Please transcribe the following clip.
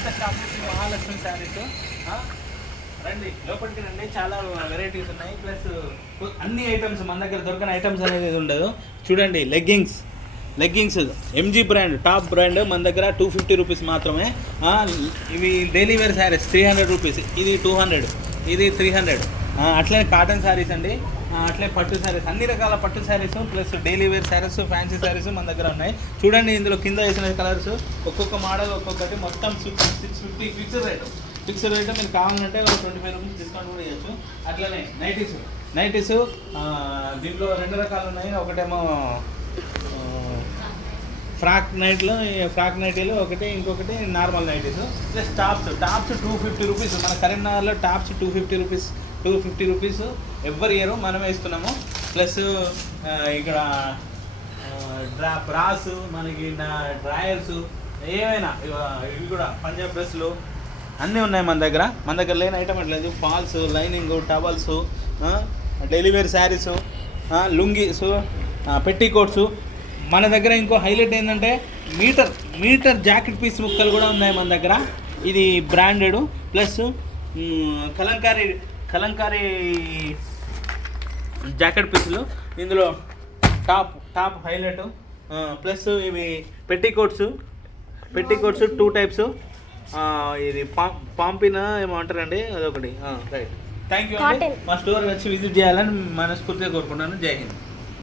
కొత్త షాపు శ్రీ మహాలక్ష్మి శారీస్. రండి లోపలికి రండి, చాలా వెరైటీస్ ఉన్నాయి. ప్లస్ అన్ని ఐటమ్స్ మన దగ్గర దొరకని ఐటమ్స్ అనేది ఉండదు. చూడండి leggings MG brand, top brand మన దగ్గర 250 రూపీస్ మాత్రమే. ఇవి డైలీ వేర్ శారీస్ 300 రూపీస్, ఇది 200, ఇది 300. అట్లనే కాటన్ శారీస్ అండి, అట్లే పట్టు శారీస్, అన్ని రకాల పట్టు saris plus daily wear saris, fancy saris మన దగ్గర ఉన్నాయి. చూడండి ఇందులో కింద వేసిన కలర్స్, ఒక్కొక్క మోడల్ ఒక్కొక్కటి, మొత్తం 650 ఫిక్స్డ్ రేట్. మీరు కావాలంటే 25 రూపీస్ డిస్కౌంట్ కూడా ఇవ్వచ్చు. అట్లనే నైటీస్ దీంట్లో 2 రకాలు ఉన్నాయి. ఒకటేమో ఫ్రాక్ నైటీలు ఒకటి, ఇంకొకటి normal nighties. Plus tops 250 rupees. మన కరీంనగర్లో టాప్స్ 250 రూపీస్ ఎవ్వరి ఇయర్ మనమే ఇస్తున్నాము. ప్లస్ ఇక్కడ బ్రాస్, మనకి డ్రాయర్స్, ఏమైనా ఇవి కూడా పంజాబ్ డ్రెస్సులు అన్నీ ఉన్నాయి మన దగ్గర లేని ఐటమ్ లేదు. Falls, lining, towels, daily wear saris, lungis, petticoats. మన దగ్గర ఇంకో హైలైట్ ఏంటంటే మీటర్ జాకెట్ పీస్ ముక్కలు కూడా ఉన్నాయి మన దగ్గర. ఇది బ్రాండెడ్. ప్లస్ కలంకారీ జాకెట్ పీసులు, ఇందులో టాప్ హైలైట్. ప్లస్ ఇవి పెట్టికోట్స్ 2 టైప్స్. ఇది పాంపినా ఏమో అంటారండి, అదొకటి. రైట్, థ్యాంక్ యూ అండి. మా స్టోర్ వచ్చి విజిట్ చేయాలని మనస్ఫూర్తిగా కోరుకుంటున్నాను. జై హింద్.